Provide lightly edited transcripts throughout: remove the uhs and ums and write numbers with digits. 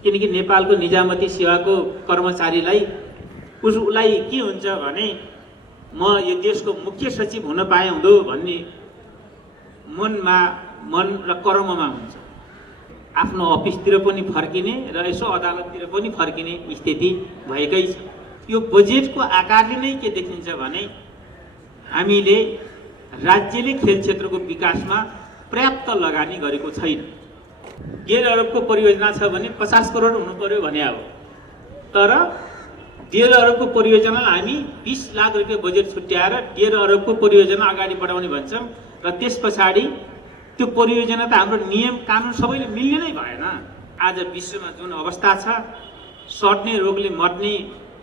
किनकि नेपालको निजामती सेवाको कर्मचारीलाई उसलाई के हुन्छ भने म यो देशको मुख्य सचिव हुन पाए हुँदो भन्ने मन र कर्ममा हुन्छ। आफ्नो अफिसतिर पनि फर्किने र यसो अदालततिर पनि फर्किने स्थिति भएकै छ। यो बजेटको आकारले नै के देखिन्छ भने हामीले राज्यले खेल क्षेत्रको विकासमा पर्याप्त लगानी गरेको छैन। 1.5 अरबको परियोजना छ भने 50 करोड हुनु पर्यो भने हो, तर 1.5 अरबको परियोजनालाई हामी 20 लाख रुपियाँ बजेट छुट्याएर 1.5 अरबको परियोजना अगाडि बढाउने भन्छौँ र त्यस पछाडि त्यो परियोजना त हाम्रो नियम कानुन सबैले मिल्ने नै भएन। आज विश्वमा जुन अवस्था छ, सर्ने रोगले मर्ने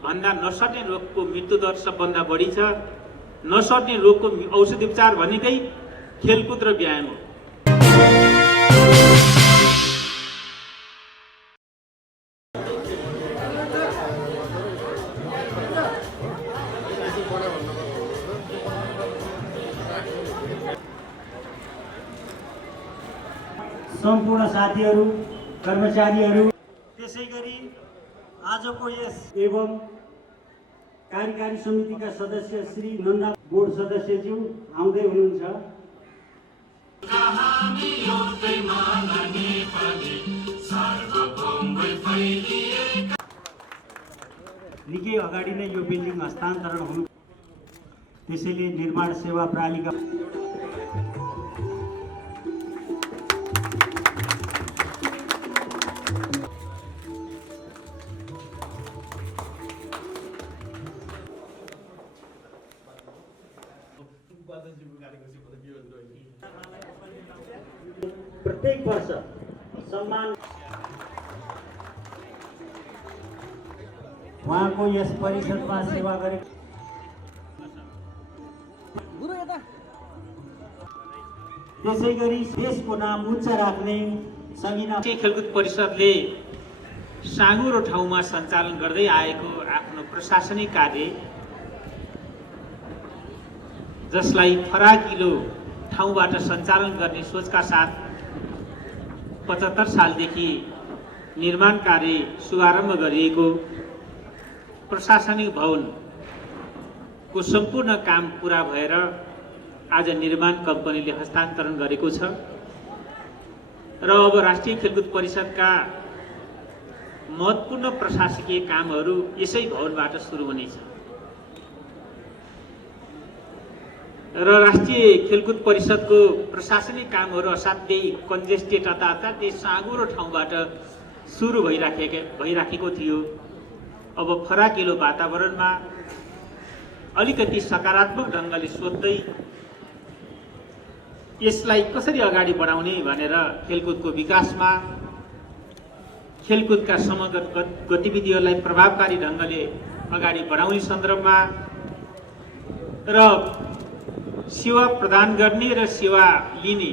भन्दा नसर्ने रोगको मृत्युदर सबभन्दा बढी छ। नसर्ने रोगको औषधि उपचार भनेकै खेलकुद र व्यायाम हो। सम्पूर्ण साथीहरू, कर्मचारीहरू, त्यसैगरी आजको यस एवं कार्यकारी समितिका सदस्य श्री नन्दा बोर्ड सदस्यज्यू आउँदै हुनुहुन्छ। निकै अगाडि नै यो बिल्डिङ हस्तान्तरण हुनु, त्यसैले निर्माण सेवा प्रणालीका प्रत्येक वर्ष सम्मान उहाँको यस परिषदमा सेवा गरे। त्यसैगरी देशको नाम उच्च राख्ने संविधान खेलकुद परिषदले साँगुरो ठाउँमा सञ्चालन गर्दै आएको आफ्नो प्रशासनिक कार्य, जसलाई फराकिलो ठाउँबाट सञ्चालन गर्ने सोचका साथ 75 सालदेखि निर्माण कार्य शुभारम्भ गरिएको प्रशासनिक भवनको सम्पूर्ण काम पूरा भएर आज निर्माण कम्पनीले हस्तान्तरण गरेको छ र अब राष्ट्रिय खेलकुद परिषदका महत्त्वपूर्ण प्रशासकीय कामहरू यसै भवनबाट सुरु हुनेछ र राष्ट्रिय खेलकुद परिषदको प्रशासनिक कामहरू असाध्यै कन्जेस्टेड अर्थात् साँगुरो ठाउँबाट सुरु भइराखेको थियो। अब फराकिलो वातावरणमा अलिकति सकारात्मक ढङ्गले सोध्दै यसलाई कसरी अगाडि बढाउने भनेर खेलकुदको विकासमा, खेलकुदका समग्र गतिविधिहरूलाई प्रभावकारी ढङ्गले अगाडि बढाउने सन्दर्भमा र सेवा प्रदान गर्ने र सेवा लिने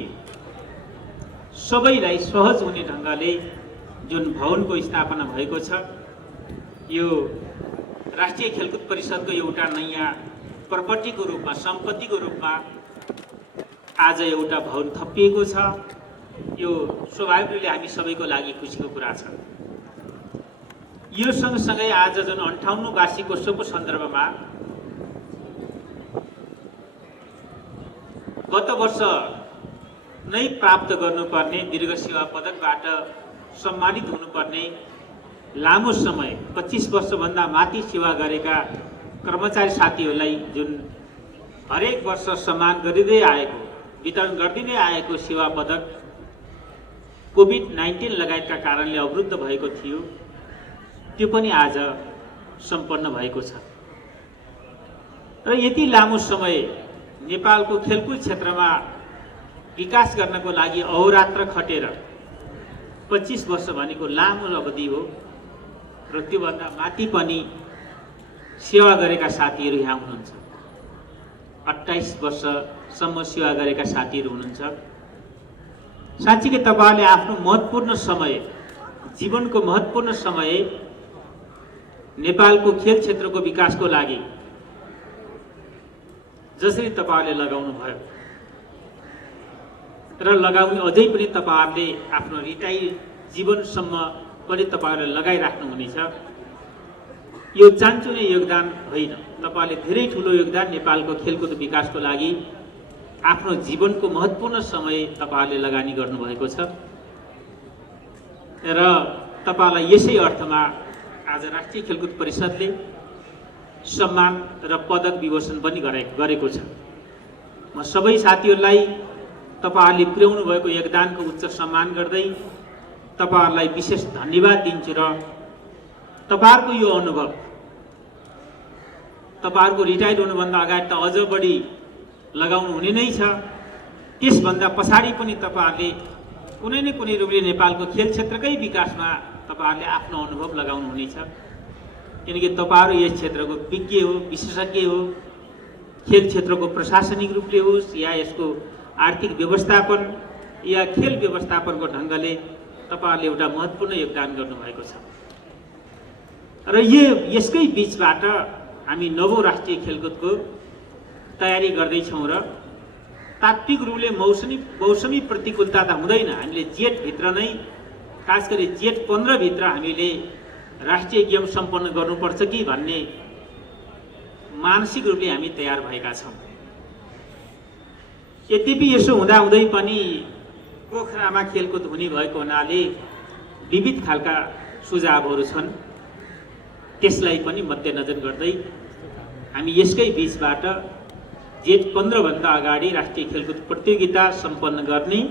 सबैलाई सहज हुने ढङ्गले जुन भवनको स्थापना भएको छ, यो राष्ट्रिय खेलकुद परिषदको एउटा नयाँ प्रपर्टीको रूपमा, सम्पत्तिको रूपमा आज एउटा भवन थपिएको छ। यो स्वाभाविक रूपले हामी सबैको लागि खुसीको कुरा छ। यो सँगसँगै आज जुन 58 वार्षिकोत्सवको सन्दर्भमा गत वर्ष नै प्राप्त गर्नुपर्ने दीर्घ सेवा पदकबाट सम्मानित हुनुपर्ने लामो समय 25 वर्षभन्दा माथि सेवा गरेका कर्मचारी साथीहरूलाई जुन हरेक वर्ष सम्मान गरिँदै आएको, वितरण गरिँदै आएको सेवा पदक कोभिड-19 लगायतका कारणले अवरुद्ध भएको थियो, त्यो पनि आज सम्पन्न भएको छ र यति लामो समय नेपालको खेलकुद क्षेत्रमा विकास गर्नको लागि अहोरात्र खटेर 25 वर्ष भनेको लामो अवधि हो र त्योभन्दा माथि पनि सेवा गरेका साथीहरू यहाँ हुनुहुन्छ। 28 वर्षसम्म सेवा गरेका साथीहरू हुनुहुन्छ। साँच्चीकै तपाईँहरूले आफ्नो महत्त्वपूर्ण समय, जीवनको महत्त्वपूर्ण समय नेपालको खेल क्षेत्रको विकासको लागि जसरी तपाईँहरूले लगाउनु भयो र लगाउने अझै पनि तपाईँहरूले आफ्नो रिटायर जीवनसम्म पनि तपाईँहरूले लगाइराख्नुहुनेछ। यो चान्चुने योगदान होइन, तपाईँले धेरै ठुलो योगदान नेपालको खेलकुद विकासको लागि आफ्नो जीवनको महत्त्वपूर्ण समय तपाईँहरूले लगानी गर्नुभएको छ र तपाईँलाई यसै अर्थमा आज राष्ट्रिय खेलकुद परिषदले सम्मान र पदक विमोचन पनि गरेको छ। म सबै साथीहरूलाई तपाईँहरूले पुर्याउनु भएको योगदानको उच्च सम्मान गर्दै तपाईँहरूलाई विशेष धन्यवाद दिन्छु र तपाईँहरूको यो अनुभव तपाईँहरूको रिटायर्ड हुनुभन्दा अगाडि त अझ बढी लगाउनु हुने नै छ। त्यसभन्दा पछाडि पनि तपाईँहरूले कुनै न कुनै रूपले नेपालको खेल क्षेत्रकै विकासमा तपाईँहरूले आफ्नो अनुभव लगाउनु हुनेछ, किनकि तपाईँहरू यस क्षेत्रको विज्ञ हो, विशेषज्ञ हो। खेल क्षेत्रको प्रशासनिक रूपले होस् या यसको आर्थिक व्यवस्थापन या खेल व्यवस्थापनको ढङ्गले तपाईँहरूले एउटा महत्त्वपूर्ण योगदान गर्नुभएको छ र यसकै बिचबाट हामी नवौं राष्ट्रिय खेलकुदको तयारी गर्दैछौँ र तात्विक रूपले मौसमी प्रतिकूलता त हुँदैन। हामीले जेठभित्र नै, खास गरी जेठ 15 भित्र हामीले राष्ट्रिय गेम सम्पन्न गर्नुपर्छ कि भन्ने मानसिक रूपले हामी तयार भएका छौँ। यद्यपि यसो हुँदाहुँदै पनि पोखरामा खेलकुद हुने भएको हुनाले विविध खालका सुझावहरू छन्। त्यसलाई पनि मध्यनजर गर्दै हामी यसकै बिचबाट जेठ 15 भन्दा अगाडि राष्ट्रिय खेलकुद प्रतियोगिता सम्पन्न गर्ने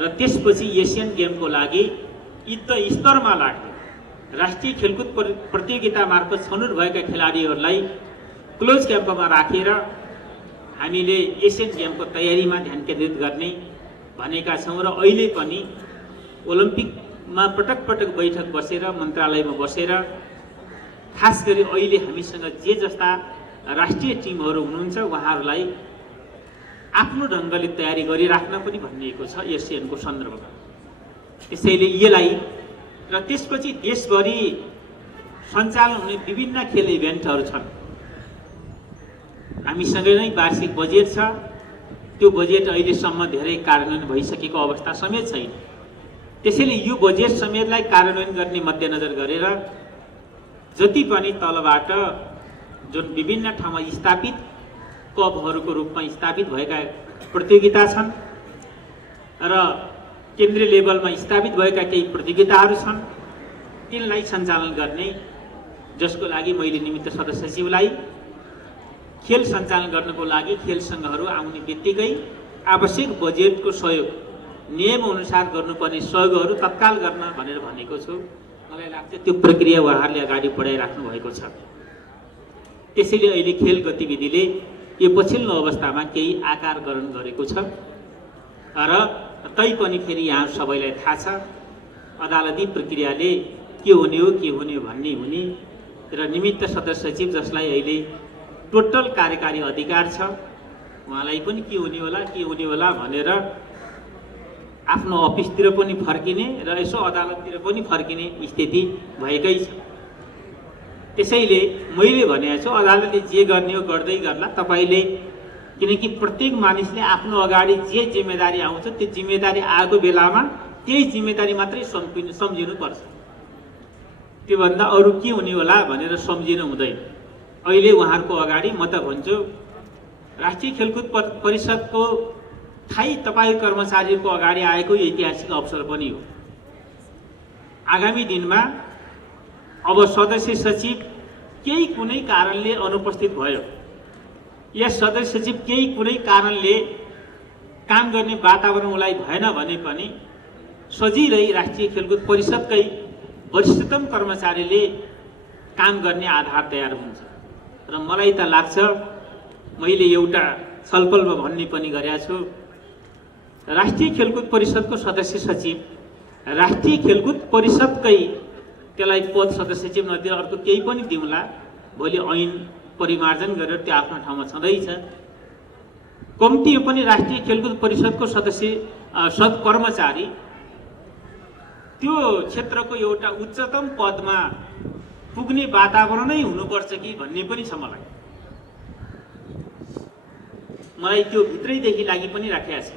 र त्यसपछि एसियन गेमको लागि युद्ध स्तरमा लाग्ने राष्ट्रिय खेलकुद प्रतियोगिता मार्फत छनौट भएका खेलाडीहरूलाई क्लोज क्याम्पमा राखेर हामीले एसियन गेमको तयारीमा ध्यान केन्द्रित गर्ने भनेका छौँ र अहिले पनि ओलम्पिकमा पटक पटक बैठक बसेर मन्त्रालयमा बसेर खास गरी अहिले हामीसँग जे जस्ता राष्ट्रिय टिमहरू हुनुहुन्छ उहाँहरूलाई आफ्नो ढङ्गले तयारी गरिराख्न पनि भनिएको छ एसियनको सन्दर्भमा। त्यसैले यसलाई र त्यसपछि देशभरि सञ्चालन हुने विभिन्न खेल इभेन्टहरू छन्। हामीसँग नै वार्षिक बजेट छ, त्यो बजेट अहिलेसम्म धेरै कार्यान्वयन भइसकेको अवस्था समेत छैन। त्यसैले यो बजेट समेतलाई कार्यान्वयन गर्ने मध्यनजर गरेर जति पनि तलबाट जुन विभिन्न ठाउँमा स्थापित क्लबहरूको रूपमा स्थापित भएका प्रतियोगिता छन् र केन्द्रीय लेभलमा स्थापित भएका केही प्रतियोगिताहरू छन्, तिनलाई सञ्चालन गर्ने, जसको लागि मैले निमित्त सदस्य सचिवलाई खेल सञ्चालन गर्नको लागि खेल सङ्घहरू आउने बित्तिकै आवश्यक बजेटको सहयोग नियमअनुसार गर्नुपर्ने सहयोगहरू तत्काल गर्न भनेर भनेको छु। मलाई लाग्छ त्यो प्रक्रिया उहाँहरूले अगाडि बढाइराख्नु भएको छ। त्यसैले अहिले खेल गतिविधिले यो पछिल्लो अवस्थामा केही आकार ग्रहण गरेको छ र तैपनि फेरि यहाँ सबैलाई थाहा छ अदालती प्रक्रियाले के हुने हो भन्ने हुने र निमित्त सदस्य सचिव जसलाई अहिले टोटल कार्यकारी अधिकार छ उहाँलाई पनि के हुने होला भनेर आफ्नो अफिसतिर पनि फर्किने र यसो अदालततिर पनि फर्किने स्थिति भएकै छ। त्यसैले मैले भनेको छु अदालतले जे गर्ने हो गर्दै गर्ला, तपाईँले, किनकि प्रत्येक मानिसले आफ्नो अगाडि जे जिम्मेदारी आउँछ त्यो जिम्मेदारी आएको बेलामा त्यही जिम्मेदारी मात्रै सम्झिनुपर्छ। त्योभन्दा अरू के हुने होला भनेर सम्झिनु हुँदैन। अहिले उहाँहरूको अगाडि म त भन्छु राष्ट्रिय खेलकुद परिषदको थाई तपाईँ कर्मचारीको अगाडि आएको ऐतिहासिक अवसर पनि हो। आगामी दिनमा अब सदस्य सचिव केही कुनै कारणले अनुपस्थित भयो या सदस्य सचिव केही कुनै कारणले काम गर्ने वातावरण उसलाई भएन भने पनि सजिलै राष्ट्रिय खेलकुद परिषदकै वरिष्ठतम कर्मचारीले काम गर्ने आधार तयार हुन्छ र मलाई त लाग्छ, मैले एउटा छलफलमा भन्ने पनि गरेका छु, राष्ट्रिय खेलकुद परिषदको सदस्य सचिव राष्ट्रिय खेलकुद परिषदकै त्यसलाई पद सदस्य सचिव नदिएर अर्को केही पनि दिउँला, भोलि ऐन परिमार्जन गरेर त्यो आफ्नो ठाउँमा छँदैछ। कम्तीमा पनि राष्ट्रिय खेलकुद परिषदको सदस्य कर्मचारी त्यो क्षेत्रको एउटा उच्चतम पदमा पुग्ने वातावरणै हुनुपर्छ कि भन्ने पनि छ। मलाई त्यो भित्रैदेखि लागि पनि राखेको छ,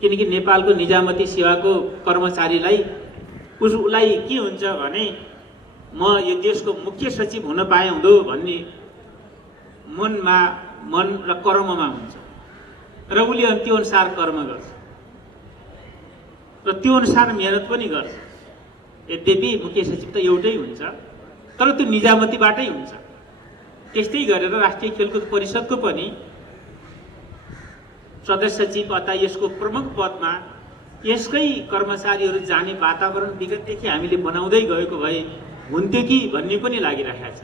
किनकि नेपालको निजामती सेवाको कर्मचारीलाई उसलाई के हुन्छ भने म यो देशको मुख्य सचिव हुन पाए हुँदो भन्ने मन र कर्ममा हुन्छ र उसले त्यो अनुसार कर्म गर्छ र त्यो अनुसार मेहनत पनि गर्छ। यद्यपि मुख्य सचिव त एउटै हुन्छ तर त्यो निजामतीबाटै हुन्छ। त्यस्तै गरेर राष्ट्रिय खेलकुद परिषदको पनि सदस्य सचिव अथवा यसको प्रमुख पदमा यसकै कर्मचारीहरू जाने वातावरण विगतदेखि हामीले बनाउँदै गएको भए हुन्थ्यो कि भन्ने पनि लागिरहेको छ।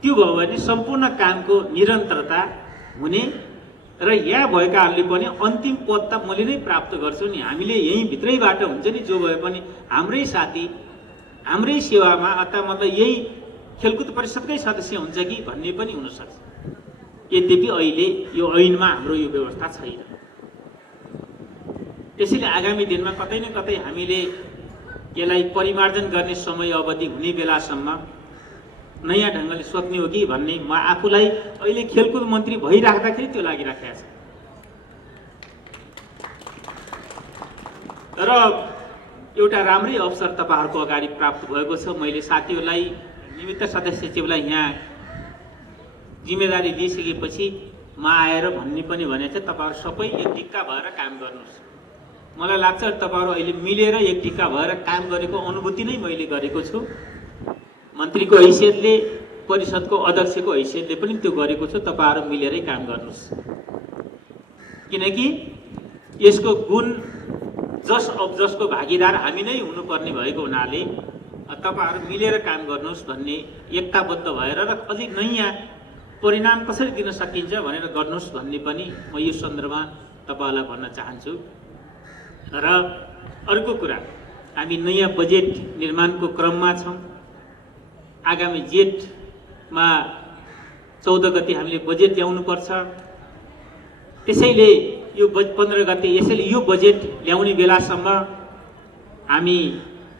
त्यो भयो भने सम्पूर्ण कामको निरन्तरता हुने र यहाँ भएकाहरूले पनि अन्तिम पद त मैले नै प्राप्त गर्छु नि, हामीले यहीँ भित्रैबाट हुन्छ नि, जो भए पनि हाम्रै साथी हाम्रै सेवामा अथवा मतलब यही खेलकुद परिषदकै सदस्य हुन्छ कि भन्ने पनि हुनसक्छ। यद्यपि अहिले यो ऐनमा हाम्रो यो व्यवस्था छैन। त्यसैले आगामी दिनमा कतै न कतै हामीले यसलाई परिमार्जन गर्ने समय अवधि हुने बेलासम्म नयाँ ढङ्गले सोध्ने हो कि भन्ने म आफूलाई अहिले खेलकुद मन्त्री भइराख्दाखेरि त्यो लागिराखेको छ। तर एउटा राम्रै अवसर तपाईँहरूको अगाडि प्राप्त भएको छ। मैले साथीहरूलाई निमित्त सदस्य सचिवलाई यहाँ जिम्मेदारी दिइसकेपछि म आएर भन्ने पनि भनेको छ, तपाईँहरू सबै एक ढिक्का भएर काम गर्नुहोस्। मलाई लाग्छ तपाईँहरू अहिले मिलेर एक ढिक्का भएर काम गरेको अनुभूति नै मैले गरेको छु। मन्त्रीको हैसियतले, परिषदको अध्यक्षको हैसियतले पनि त्यो गरेको छु। तपाईँहरू मिलेरै काम गर्नुहोस्, किनकि यसको गुण जस अब जसको भागीदार हामी नै हुनुपर्ने भएको हुनाले तपाईँहरू मिलेर काम गर्नुहोस् भन्ने, एकताबद्ध भएर र अझै नयाँ परिणाम कसरी दिन सकिन्छ भनेर गर्नुहोस् भन्ने पनि म यो सन्दर्भमा तपाईँहरूलाई भन्न चाहन्छु। र अर्को कुरा, हामी नयाँ बजेट निर्माणको क्रममा छौँ। आगामी जेठमा 14 गते हामीले बजेट ल्याउनुपर्छ। त्यसैले यो 15 गते यसैले यो बजेट ल्याउने बेलासम्म हामी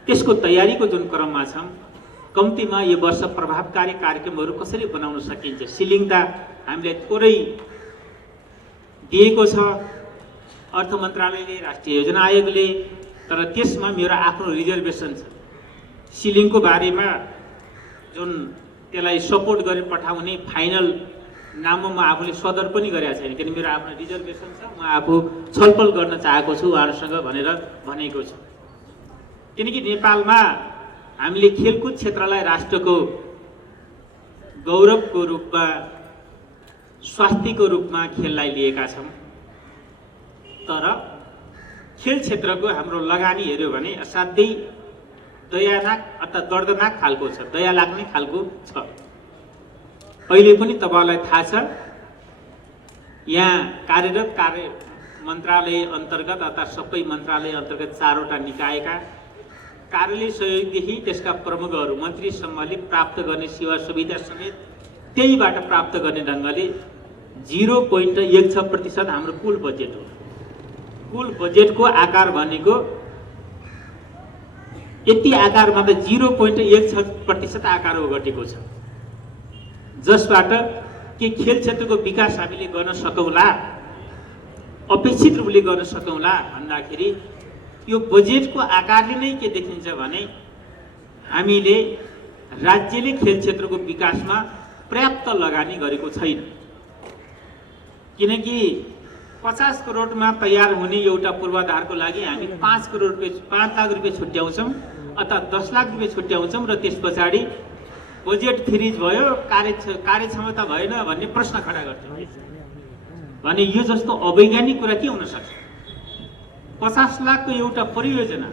त्यसको तयारीको जुन क्रममा छौँ, कम्तीमा यो वर्ष प्रभावकारी कार्यक्रमहरू कसरी बनाउन सकिन्छ। सिलिङ त हामीले थोरै दिएको छ अर्थ मन्त्रालयले, राष्ट्रिय योजना आयोगले, तर त्यसमा मेरो आफ्नो रिजर्भेसन छ। सिलिङको बारेमा जुन त्यसलाई सपोर्ट गरेर पठाउने फाइनल नाममा म आफूले सदर पनि गरेको छैन, किन मेरो आफ्नो रिजर्भेसन छ। म आफू छलफल गर्न चाहेको छु उहाँहरूसँग भनेर भनेको छु। किनकि नेपालमा हामीले खेलकुद क्षेत्रलाई राष्ट्रको गौरवको रूपमा, स्वास्थ्यको रूपमा खेललाई लिएका छौँ। तर खेल क्षेत्रको हाम्रो लगानी हेऱ्यो भने असाध्यै दयानाक अथवा दर्दनाक खालको छ, दया लाग्ने खालको छ। अहिले पनि तपाईँलाई थाहा छ, यहाँ कार्यरत मन्त्रालय अन्तर्गत अथवा सबै मन्त्रालय अन्तर्गत 4वटा निकायका कार्यालय सहयोगदेखि त्यसका प्रमुखहरू मन्त्रीसम्मले प्राप्त गर्ने सेवा सुविधा समेत त्यहीबाट प्राप्त गर्ने ढङ्गले 0.16% हाम्रो कुल बजेट हो। कुल बजेटको आकार भनेको यति आकारमा त 0.16% आकार ओगटेको छ, जसबाट के खेल क्षेत्रको विकास हामीले गर्न सकौँला, अपेक्षित रूपले गर्न सकौँला भन्दाखेरि यो बजेटको आकारले नै के देखिन्छ भने हामीले राज्यले खेल क्षेत्रको विकासमा पर्याप्त लगानी गरेको छैन। किनकि 50 करोडमा तयार हुने एउटा पूर्वाधारको लागि हामी 5 लाख रुपियाँ छुट्याउँछौँ अथवा 10 लाख रुपियाँ छुट्याउँछौँ र त्यस पछाडि बजेट फ्रिज भयो, कार्यक्षमता भएन भन्ने प्रश्न खडा गर्छौँ भने यो जस्तो अवैज्ञानिक कुरा के हुन सक्छ। 50 लाखको एउटा परियोजना,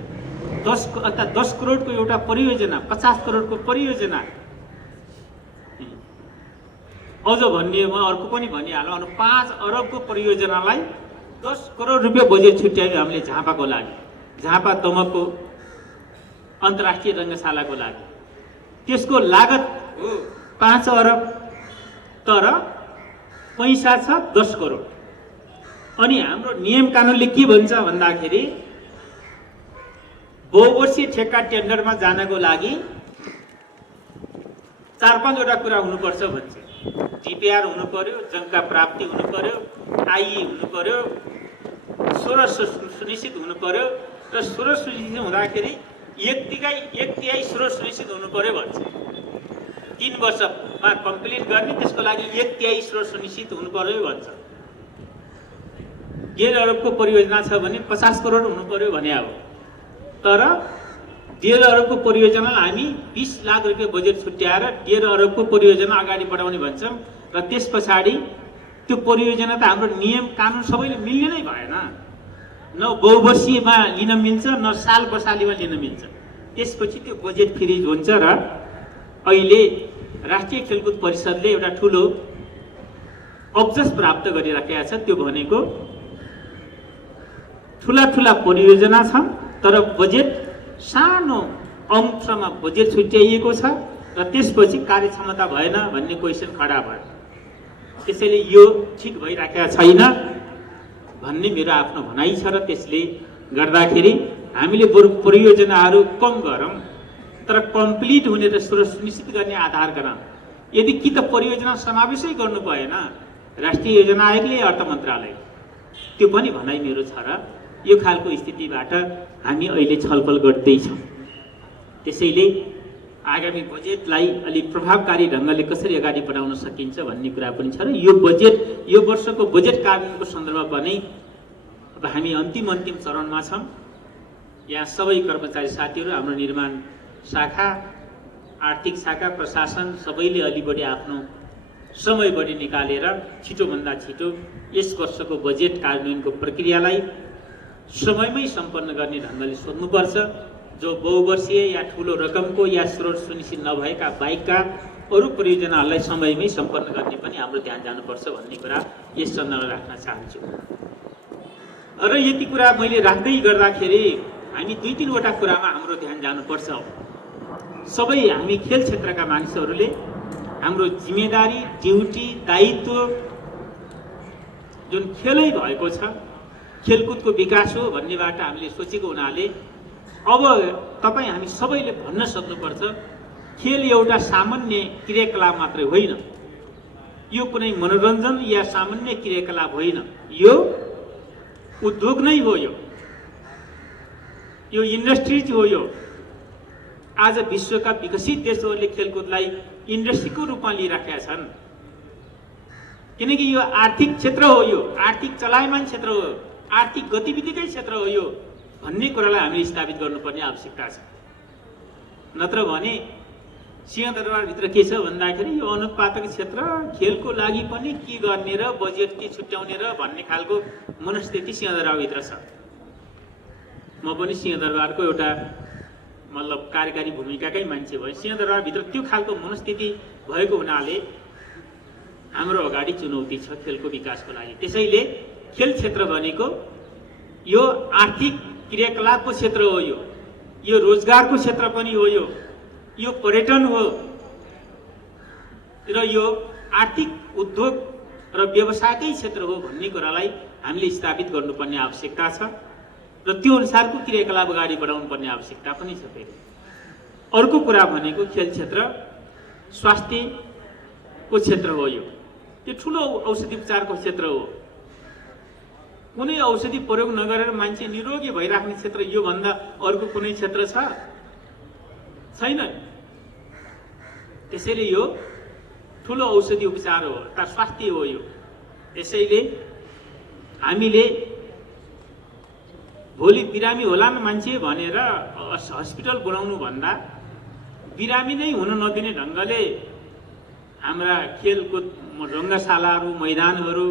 10 करोडको एउटा परियोजना, 50 करोडको परियोजना, अझ भनिएमा अर्को पनि भनिहालौँ, 5 अरबको परियोजनालाई 10 करोड रुपियाँ बजेट छुट्यायौँ हामीले झापाको लागि, झापा दमकको अन्तर्राष्ट्रिय रङ्गशालाको लागि। त्यसको लागत हो 5 अरब, तर पैसा छ 10 करोड। अनि हाम्रो नियम कानुनले के भन्छ भन्दाखेरि बहुवर्षीय ठेक्का टेन्डरमा जानको लागि 4-5 वटा कुरा हुनुपर्छ भन्छ। जिपिआर हुनु पर्यो, जङ्का प्राप्ति हुनु पर्यो, आइई हुनु पर्यो, स्रोत सुनिश्चित हुनु पर्यो र स्रोत सुनिश्चित हुँदाखेरि एक तिहाई स्रोत सुनिश्चित हुनु पर्यो भन्छ। 3 वर्षमा कम्प्लिट गर्ने, त्यसको लागि 1/3 स्रोत सुनिश्चित हुनु पर्यो भन्छ। 1.5 अरबको परियोजना छ भने 50 करोड हुनु पर्यो भने अब, तर 1.5 अरबको परियोजनालाई हामी 20 लाख रुपियाँ बजेट छुट्याएर 1.5 अरबको परियोजना अगाडि बढाउने भन्छौँ र त्यस पछाडि त्यो परियोजना त हाम्रो नियम कानुन सबैले मिल्ने नै भएन। न बहुवर्षीयमा लिन मिल्छ, न साल बसालीमा लिन मिल्छ। त्यसपछि त्यो बजेट फ्रिज हुन्छ र अहिले राष्ट्रिय खेलकुद परिषदले एउटा ठुलो अब्जस प्राप्त गरिराखेका छ। त्यो भनेको ठुला परियोजना छन् तर बजेट सानो अंशमा बजेट छुट्याइएको छ र त्यसपछि कार्यक्षमता भएन भन्ने क्वेसन खडा भयो। त्यसैले यो ठिक भइराखेका छैन भन्ने मेरो आफ्नो भनाइ छ र त्यसले गर्दाखेरि हामीले बरु परियोजनाहरू कम गरौँ तर कम्प्लिट हुने र सुनिश्चित गर्ने आधार गरौँ। यदि कि त परियोजना समावेशै गर्नु भएन राष्ट्रिय योजना आयोगले अर्थ मन्त्रालय, त्यो पनि भनाइ मेरो छ र यो खालको स्थितिबाट हामी अहिले छलफल गर्दैछौँ। त्यसैले आगामी बजेटलाई अलि प्रभावकारी ढङ्गले कसरी अगाडि बढाउन सकिन्छ भन्ने कुरा पनि छ र यो वर्षको बजेट कार्यान्वयनको सन्दर्भमा पनि अब हामी अन्तिम चरणमा छौँ। यहाँ सबै कर्मचारी साथीहरू, हाम्रो निर्माण शाखा, आर्थिक शाखा, प्रशासन सबैले अलि बढी आफ्नो समय बढी निकालेर छिटोभन्दा छिटो यस वर्षको बजेट कार्यान्वयनको प्रक्रियालाई समयमै सम्पन्न गर्ने ढङ्गले सोध्नुपर्छ। जो बहुवर्षीय या ठुलो रकमको या स्रोत सुनिश्चित नभएका बाहेकका अरू परियोजनाहरूलाई समयमै सम्पन्न गर्ने पनि हाम्रो ध्यान जानुपर्छ भन्ने कुरा यस सन्दर्भमा राख्न चाहन्छु। र यति कुरा मैले राख्दै गर्दाखेरि हामी 2-3 वटा कुरामा हाम्रो ध्यान जानुपर्छ। सबै हामी खेल क्षेत्रका मानिसहरूले हाम्रो जिम्मेदारी, ड्युटी, दायित्व जुन खेलै भएको छ, खेलकुदको विकास हो भन्नेबाट हामीले सोचेको हुनाले अब तपाईँ हामी सबैले भन्न सक्नुपर्छ, खेल एउटा सामान्य क्रियाकलाप मात्रै होइन, यो कुनै मनोरञ्जन या सामान्य क्रियाकलाप होइन, यो उद्योग नै हो, यो इन्डस्ट्रिज हो। यो आज विश्वका विकसित देशहरूले खेलकुदलाई इन्डस्ट्रीको रूपमा लिइराखेका छन् किनकि यो आर्थिक क्षेत्र हो, यो आर्थिक चलायमान क्षेत्र हो, आर्थिक गतिविधिकै क्षेत्र हो यो भन्ने कुरालाई हामीले स्थापित गर्नुपर्ने आवश्यकता छ। नत्र भने सिंहदरबारभित्र के छ भन्दाखेरि यो अनुत्पादक क्षेत्र, खेलको लागि पनि के गर्ने र बजेट के छुट्याउने र भन्ने खालको मनस्थिति सिंहदरबारभित्र छ। म पनि सिंहदरबारको एउटा मतलब कार्यकारी भूमिकाकै मान्छे भए। सिंहदरबारभित्र त्यो खालको मनस्थिति भएको हुनाले हाम्रो अगाडि चुनौती छ खेलको विकासको लागि। त्यसैले खेल क्षेत्र भनेको यो आर्थिक क्रियाकलापको क्षेत्र हो, यो रोजगारको क्षेत्र पनि हो, यो पर्यटन हो र यो आर्थिक उद्योग र व्यवसायकै क्षेत्र हो भन्ने कुरालाई हामीले स्थापित गर्नुपर्ने आवश्यकता छ र त्यो अनुसारको क्रियाकलाप अगाडि बढाउनु पर्ने आवश्यकता पनि छ। फेरि अर्को कुरा भनेको खेल क्षेत्र स्वास्थ्यको क्षेत्र हो, यो ठुलो औषधि उपचारको क्षेत्र हो। कुनै औषधि प्रयोग नगरेर मान्छे निरोगी भइराख्ने क्षेत्र योभन्दा अर्को कुनै क्षेत्र छैन। त्यसैले यो ठुलो औषधि उपचार हो, स्वास्थ्य हो यो। त्यसैले हामीले भोलि बिरामी होलान् मान्छे भनेर हस्पिटल बनाउनु भन्दा बिरामी नै हुन नदिने ढङ्गले हाम्रा खेलकुद रङ्गशालाहरू, मैदानहरू,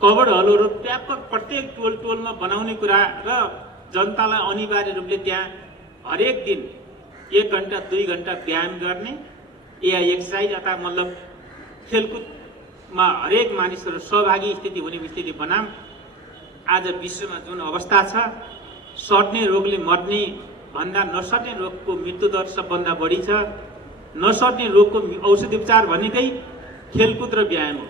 कभर्ड हलहरू व्यापक प्रत्येक टोलमा बनाउने कुरा र जनतालाई अनिवार्य रूपले त्यहाँ हरेक दिन 1 घण्टा 2 घण्टा व्यायाम गर्ने या एक्सर्साइज अथवा मतलब खेलकुदमा हरेक मानिसहरू सहभागी स्थिति हुने स्थिति बनाऊँ। आज विश्वमा जुन अवस्था छ, सर्ने रोगले मर्ने भन्दा नसर्ने रोगको मृत्युदर सबभन्दा बढी छ। नसर्ने रोगको औषधि उपचार भनेकै खेलकुद र व्यायाम हो।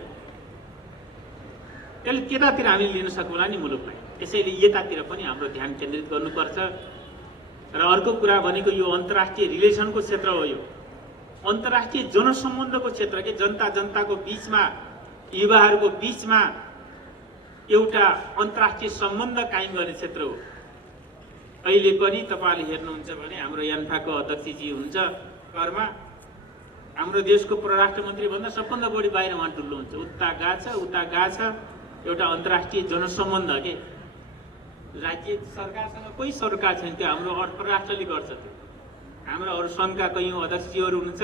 त्यसले त्यतातिर हामीले लिन सकौँला नि मुलुकलाई। त्यसैले यतातिर पनि हाम्रो ध्यान केन्द्रित गर्नुपर्छ। र अर्को कुरा भनेको यो अन्तर्राष्ट्रिय रिलेसनको क्षेत्र हो, यो अन्तर्राष्ट्रिय जनसम्बन्धको क्षेत्र के जनताको बीचमा, युवाहरूको बीचमा एउटा अन्तर्राष्ट्रिय सम्बन्ध कायम गर्ने क्षेत्र हो। अहिले पनि तपाईँले हेर्नुहुन्छ भने हाम्रो यान्फाको अध्यक्षजी हुनुहुन्छ घरमा, हाम्रो देशको परराष्ट्र मन्त्री भन्दा सबभन्दा बढी बाहिर उहाँ टुल्लो हुन्छ, उता गाछ। एउटा अन्तर्राष्ट्रिय जनसम्बन्ध के राज्य सरकारसँग कोही सरकार छैन, त्यो हाम्रो परराष्ट्रले गर्छ। त्यो हाम्रो अरू सङ्घका कैयौँ अध्यक्षजीहरू हुनुहुन्छ।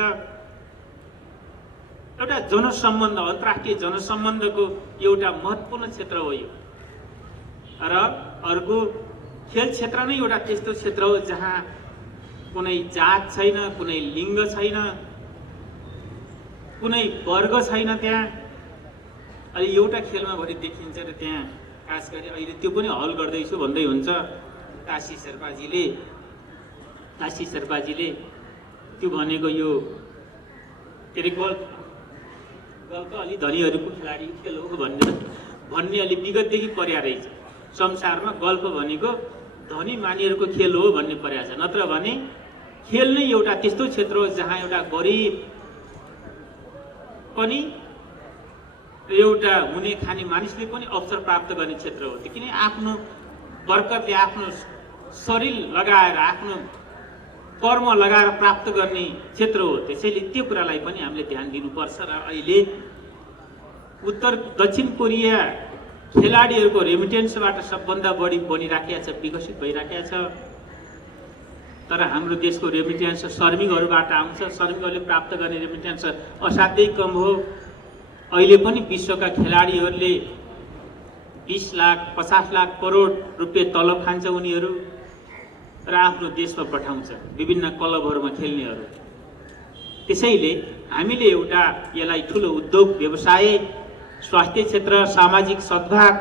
एउटा जनसम्बन्ध, अन्तर्राष्ट्रिय जनसम्बन्धको एउटा महत्त्वपूर्ण क्षेत्र हो यो। र अर्को खेल क्षेत्र नै एउटा त्यस्तो क्षेत्र हो जहाँ कुनै जात छैन, कुनै लिङ्ग छैन, कुनै वर्ग छैन। त्यहाँ अहिले एउटा खेलमा भरि देखिन्छ र त्यहाँ खास गरी अहिले त्यो पनि हल गर्दैछु भन्दै हुन्छ तासी शेर्पाजीले त्यो भनेको यो के अरे गोल्फ अलि धनीहरूको खेलाडी खेल हो भन्ने अलि विगतदेखि पर्या रहेछ। संसारमा गल्फ भनेको धनी मानिसहरूको खेल हो भन्ने पर्या छ। नत्र भने खेल नै एउटा त्यस्तो क्षेत्र हो जहाँ एउटा गरिब पनि एउटा हुने खाने मानिसले पनि अवसर प्राप्त गर्ने क्षेत्र हो। किन आफ्नो बरकतले आफ्नो शरीर लगाएर आफ्नो कर्म लगाएर प्राप्त गर्ने क्षेत्र हो। त्यसैले त्यो कुरालाई पनि हामीले ध्यान दिनुपर्छ। र अहिले उत्तर दक्षिण कोरिया खेलाडीहरूको रेमिटेन्सबाट सबभन्दा बढी बनिराखेको छ, विकसित भइराखेको छ। तर हाम्रो देशको रेमिटेन्स श्रमिकहरूबाट आउँछ। श्रमिकहरूले प्राप्त गर्ने रेमिटेन्स असाध्यै कम हो। अहिले पनि विश्वका खेलाडीहरूले 20 लाख 50 लाख करोड रुपियाँ तलब खान्छ उनीहरू र आफ्नो देशमा पठाउँछ विभिन्न क्लबहरूमा खेल्नेहरू। त्यसैले हामीले एउटा यसलाई ठुलो उद्योग, व्यवसाय, स्वास्थ्य क्षेत्र, सामाजिक सद्भाव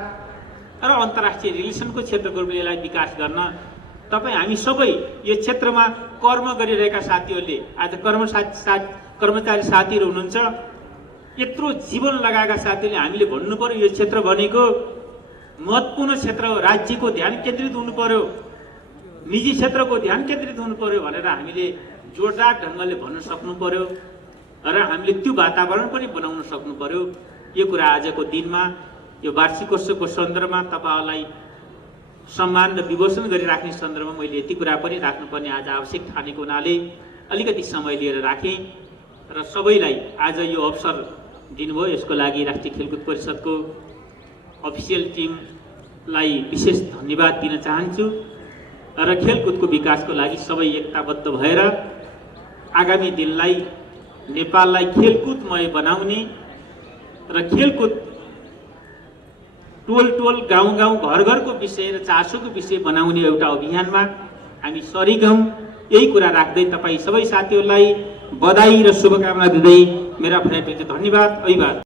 र अन्तर्राष्ट्रिय रिलेसनको क्षेत्रको रूपमा यसलाई विकास गर्न हामी सबै यो क्षेत्रमा कर्म गरिरहेका साथीहरूले, आज कर्मचारी साथीहरू हुनुहुन्छ, यत्रो जीवन लगाएका साथीहरूले हामीले भन्नु पर्यो यो क्षेत्र भनेको महत्त्वपूर्ण क्षेत्र हो, राज्यको ध्यान केन्द्रित हुनु पर्यो, निजी क्षेत्रको ध्यान केन्द्रित हुनु पर्यो भनेर हामीले जोरदार ढङ्गले भन्न सक्नु पर्यो र हामीले त्यो वातावरण पनि बनाउन सक्नु पर्यो। यो कुरा आजको दिनमा यो वार्षिकोत्सवको सन्दर्भमा तपाईँहरूलाई सम्मान र विभूषण गरिराख्ने सन्दर्भमा मैले यति कुरा पनि राख्नुपर्ने आज आवश्यक ठानेको हुनाले अलिकति समय लिएर राखेँ र सबैलाई आज यो अवसर दिनुभयो। यसको लागि राष्ट्रिय खेलकुद परिषदको अफिसियल टिमलाई विशेष धन्यवाद दिन चाहन्छु र खेलकुदको विकासको लागि सबै एकताबद्ध भएर आगामी दिनलाई नेपाललाई खेलकुदमय बनाउने र खेलकुद टोल गाउँ घर-घरको विषय र चासोको विषय बनाउने एउटा अभियानमा हामी सरिक हौँ। यही कुरा राख्दै तपाईँ सबै साथीहरूलाई बधाई र शुभकामना दिँदै मेरा भनाइपछि धन्यवाद। अभिवादन।